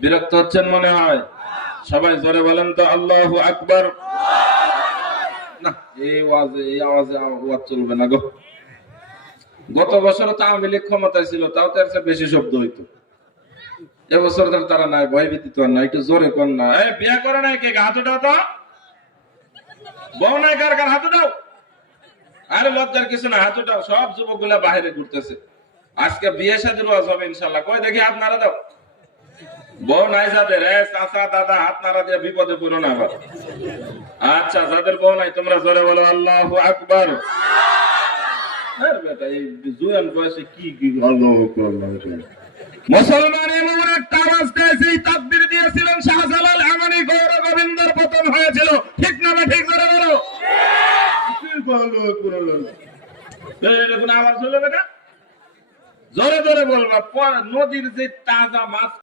বিরক্ত হচ্ছেন মনে হয়? সবাই জোরে বলেন তো আল্লাহু আকবার। না, এই আওয়াজে ওয়াজ চলবে না গো। গত বছর তো আওয়ামী লীগ ক্ষমতায় ছিল, তাও তো এর চেয়ে বেশি শব্দ হইতো। এবছর তারা নাই, ভয় ভীতি তো না, একটু জোরে কর না। বিয়ে করে নাই কে? হাত উঠাও তো। বউ নাই কার? কার হাত উঠাও। আরে লজ্জার কিছু না, হাত উঠাও। সব যুবক গুলা বাহিরে ঘুরতেছে, আজকে বিয়ে শাদীর ওয়াজ হবে ইনশাল্লাহ। কই দেখি হাত নাড়া দাও। বউ নাই যাদের, চাচা দাদা হাত নাড়া দিয়ে বিপদে পড়ো না আবার। আচ্ছা, যাদের বউ নাই তোমরা জোরে বলো আল্লাহু আকবার। বেটা এই জুয়ান বয়সে কি কি মুসলমান এমন একটা আওয়াজ দিয়েছে, তাকবীর দিয়েছিলেন শাহজালাল আমানি গৌর গোবিন্দর পতন হয়েছিল। ঠিক না? ঠিক জোরে বলো। এরকম আওয়াজ হলো বেটা, জোরে জোরে বলবা। নদীর যে তাজা মাছ